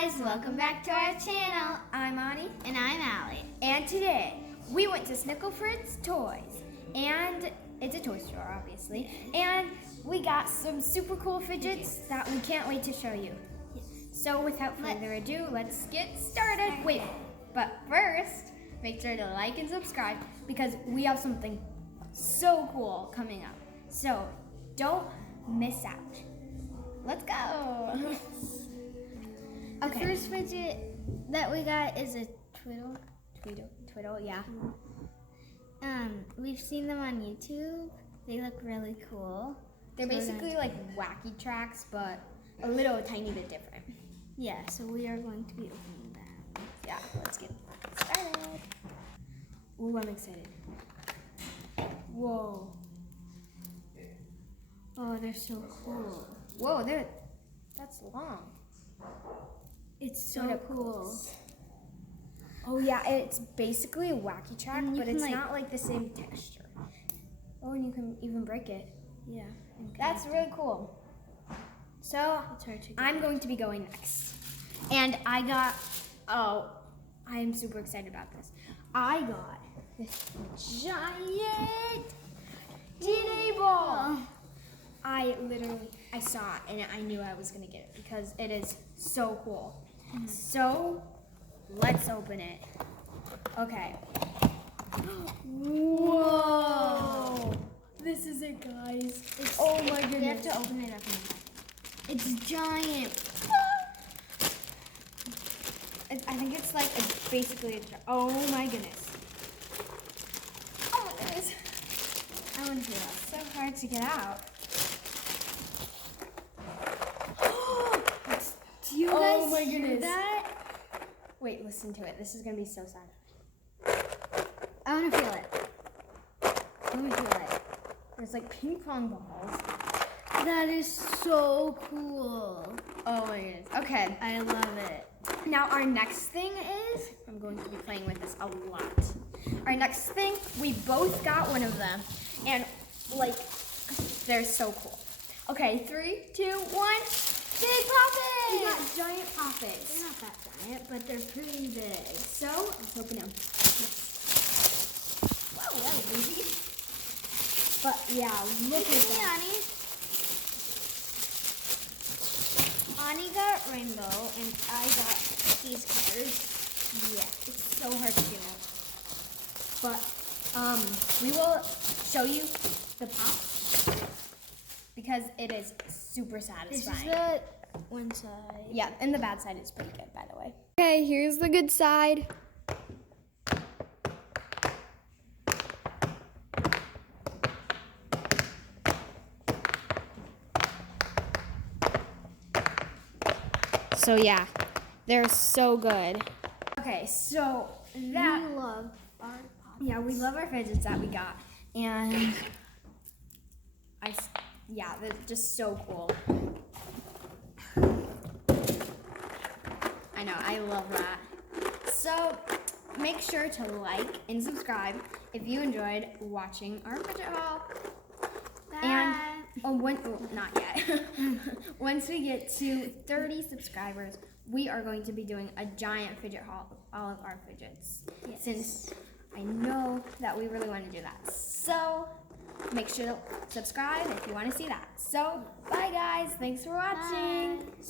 guys, welcome back to our channel. I'm Ani. And I'm Allie. And today, we went to Snickle Fritz Toys. And it's a toy store, obviously. And we got some super cool fidgets that we can't wait to show you. So without further ado, let's get started. Wait, but first, make sure to like and subscribe because we have something so cool coming up. So don't miss out. Let's go. Okay. The first fidget that we got is a Twiddle, yeah. We've seen them on YouTube. They look really cool. They're basically like wacky tracks, but a little tiny bit different. Yeah, so we are going to be opening them. Yeah, let's get started. Ooh, I'm excited. Whoa. Oh, they're so cool. Whoa, that's long. It's so cool. Oh yeah, it's basically a wacky track, but it's like, not like the same texture. Oh, and you can even break it. Yeah. That's really cool. So, I'm going to be going next. And I got, I am super excited about this. I got this giant DNA ball. I saw it and I knew I was going to get it because it is so cool. So, let's open it. Okay. Whoa! This is it, guys. Oh my goodness. You have to open it up. It's giant. I think it's like basically a oh my goodness. Oh my goodness. I want to feel it. It's so hard to get out. Do you guys hear that? Wait, listen to it. This is gonna be so sad. I want to feel it. Let me feel it. There's like ping pong balls. That is so cool. Oh my goodness. Okay. I love it. Now our next thing is, I'm going to be playing with this a lot. Our next thing, we both got one of them. And like, they're so cool. Okay, 3, 2, 1. Big poppets! We got giant poppets. They're not that giant, but they're pretty big. So, let's open them. Whoa, that was easy. But yeah, look at that. Ani. Ani got rainbow, and I got these colors. Yeah, it's so hard to do. But we will show you the pop because it is super satisfying. This is the one side. Yeah, and the bad side is pretty good, by the way. Okay, here's the good side. So yeah, they're so good. Okay, so that We love our poppets. yeah, we love our fidgets that we got, and yeah, they're just so cool. I know, I love that. So make sure to like and subscribe if you enjoyed watching our fidget haul. And not yet. Once we get to 30 subscribers, we are going to be doing a giant fidget haul of all of our fidgets. Yes. Since I know that we really want to do that. So make sure to subscribe if you want to see that. So bye guys. Thanks for watching. Bye.